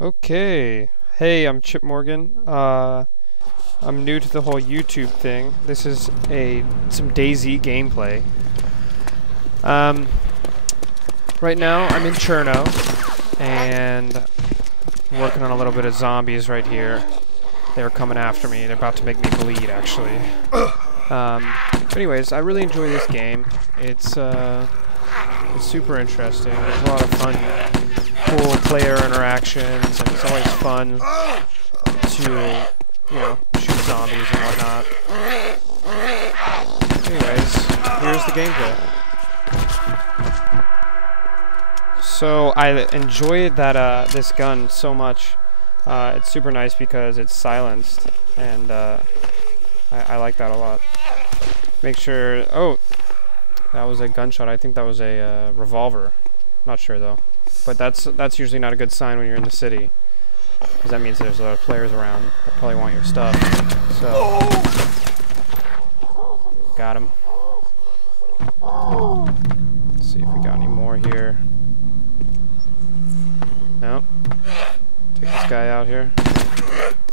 Okay. Hey, I'm Chip Morgan. I'm new to the whole YouTube thing. This is some DayZ gameplay. Right now I'm in Cherno, and I'm working on a little bit of zombies right here. They were coming after me. They're about to make me bleed, actually. But anyways, I really enjoy this game. It's super interesting. There's a lot of fun, cool player interactions, and it's always fun to, shoot zombies and whatnot. Anyways, here's the gameplay. So I enjoyed that this gun so much. It's super nice because it's silenced, and I like that a lot. Make sure. Oh, that was a gunshot. I think that was a revolver. Not sure though. But that's usually not a good sign when you're in the city, because that means there's a lot of players around that probably want your stuff. So got him. Let's see if we got any more here. Nope. Take this guy out here.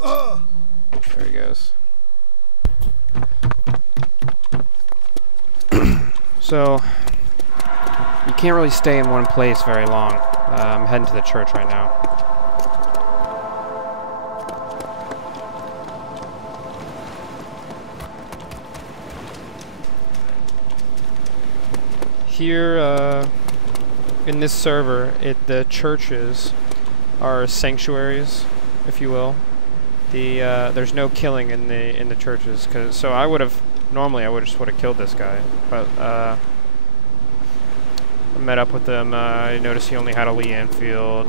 There he goes. So you can't really stay in one place very long. I'm heading to the church right now. Here in this server, the churches are sanctuaries, if you will. There's no killing in the churches, so I would have just would have killed this guy, but I met up with him. I noticed he only had a Lee Enfield.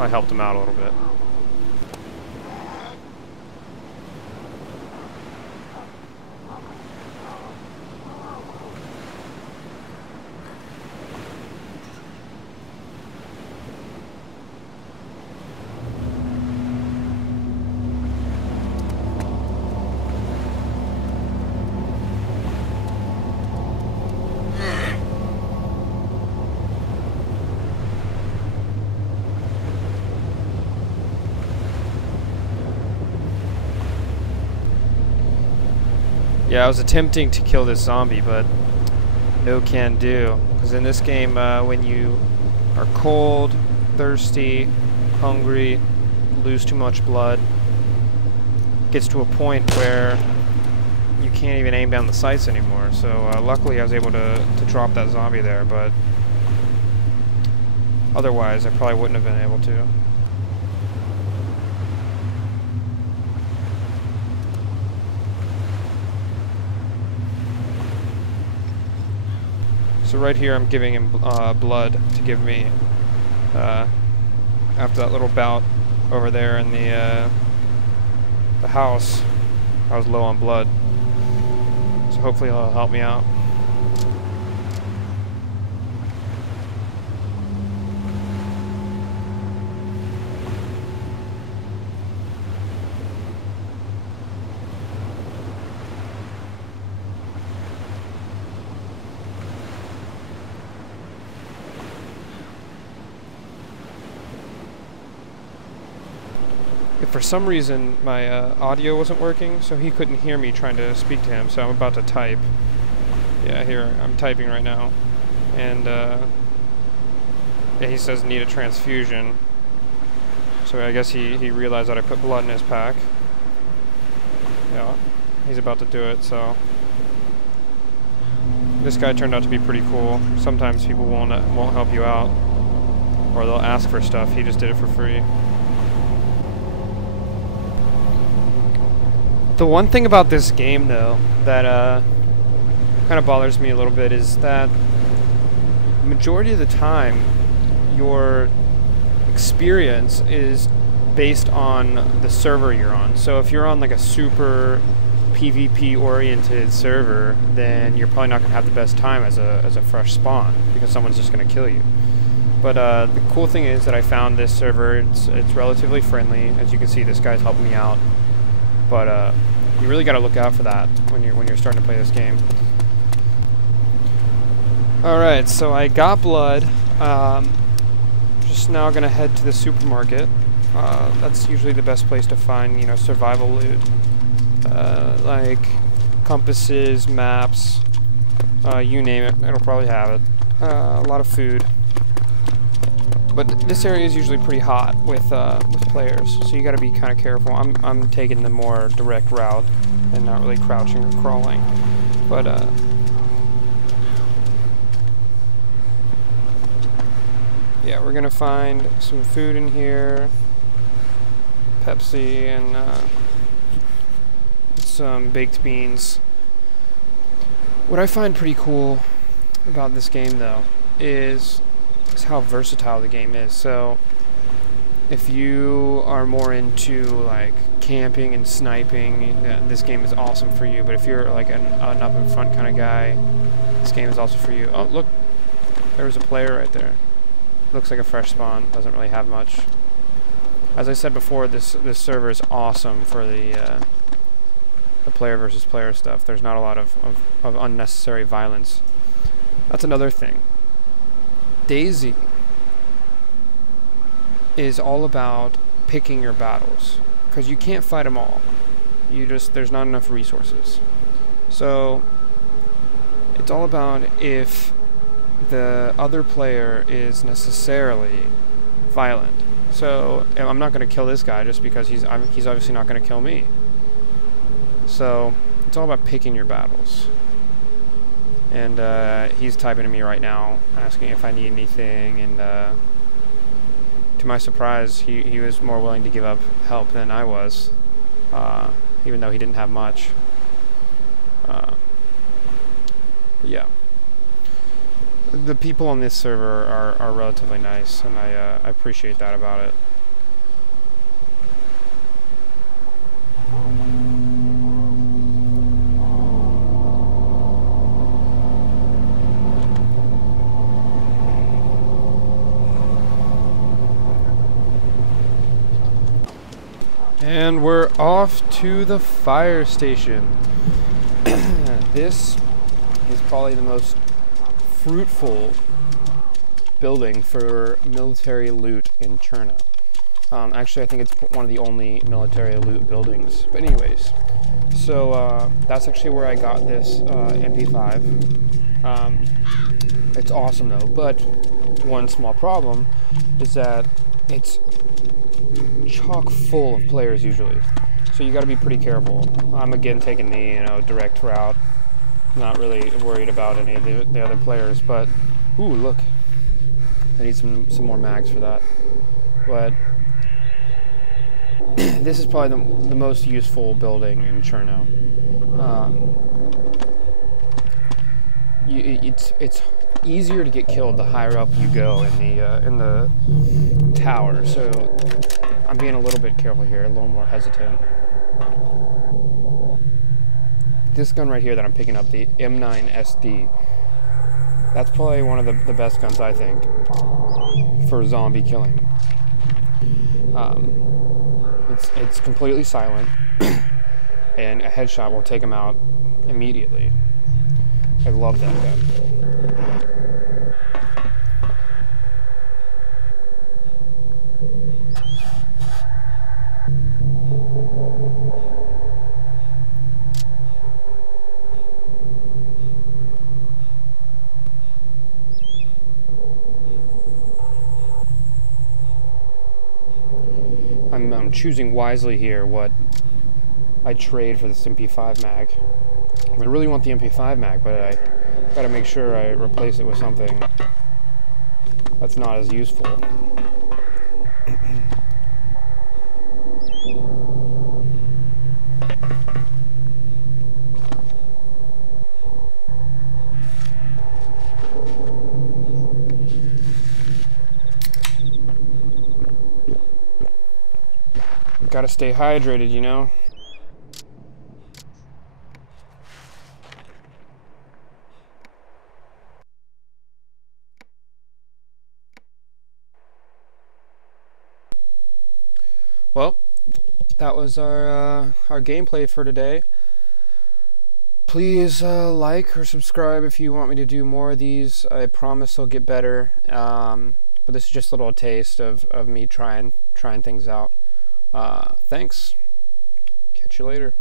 I helped him out a little bit. Yeah, I was attempting to kill this zombie, but no can do. Because in this game, when you are cold, thirsty, hungry, lose too much blood, it gets to a point where you can't even aim down the sights anymore. So luckily I was able to drop that zombie there, but otherwise I probably wouldn't have been able to. So right here I'm giving him blood to give me after that little bout over there in the house. I was low on blood, so hopefully he'll help me out. For some reason my audio wasn't working, so he couldn't hear me trying to speak to him, so I'm about to type. Yeah, here, I'm typing right now. And yeah, he says need a transfusion. So I guess he realized that I put blood in his pack. Yeah, he's about to do it, so. This guy turned out to be pretty cool. Sometimes people won't help you out, or they'll ask for stuff. He just did it for free. The one thing about this game, though, that kind of bothers me a little bit is that the majority of the time your experience is based on the server you're on. So if you're on like a super PvP oriented server, then you're probably not going to have the best time as a fresh spawn, because someone's just going to kill you. But the cool thing is that I found this server, it's relatively friendly. As you can see, this guy's helping me out. But you really got to look out for that when you're starting to play this game. All right, so I got blood. Just now gonna head to the supermarket That's usually the best place to find, you know, survival loot. Like compasses, maps, you name it, it'll probably have it. A lot of food. But this area is usually pretty hot with players, so you got to be kind of careful. I'm taking the more direct route and not really crouching or crawling. But yeah, we're gonna find some food in here, Pepsi, and some baked beans. What I find pretty cool about this game, though, is how versatile the game is. So if you are more into like camping and sniping, this game is awesome for you. But if you're like an up in front kind of guy, this game is also for you. Oh, look, there was a player right there. Looks like a fresh spawn. Doesn't really have much. As I said before, this server is awesome for the player versus player stuff. There's not a lot of unnecessary violence. That's another thing. DayZ is all about picking your battles, because you can't fight them all. There's not enough resources. So it's all about if the other player is necessarily violent. So I'm not going to kill this guy just because he's obviously not going to kill me. So it's all about picking your battles. And he's typing to me right now, asking if I need anything, and to my surprise, he was more willing to give up help than I was, even though he didn't have much. But yeah. The people on this server are relatively nice, and I appreciate that about it. And we're off to the fire station. This is probably the most fruitful building for military loot in Cherno. Actually, I think it's one of the only military loot buildings. But anyways, so that's actually where I got this MP5. It's awesome though, but one small problem is that it's chock full of players usually, so you got to be pretty careful. I'm again taking the direct route, not really worried about any of the other players. But ooh, look, I need some more mags for that. But this is probably the most useful building in Cherno. It's easier to get killed the higher up you go in the tower, so I'm being a little bit careful here, a little more hesitant. This gun right here that I'm picking up, the M9 SD, that's probably one of the best guns, I think, for zombie killing. It's completely silent, and a headshot will take him out immediately. I love that gun. I'm choosing wisely here what I trade for this MP5 mag. I really want the MP5 mag, but I gotta make sure I replace it with something that's not as useful. Gotta stay hydrated, you know? Well, that was our gameplay for today. Please like or subscribe if you want me to do more of these. I promise they'll get better. But this is just a little taste of me trying things out. Thanks. Catch you later.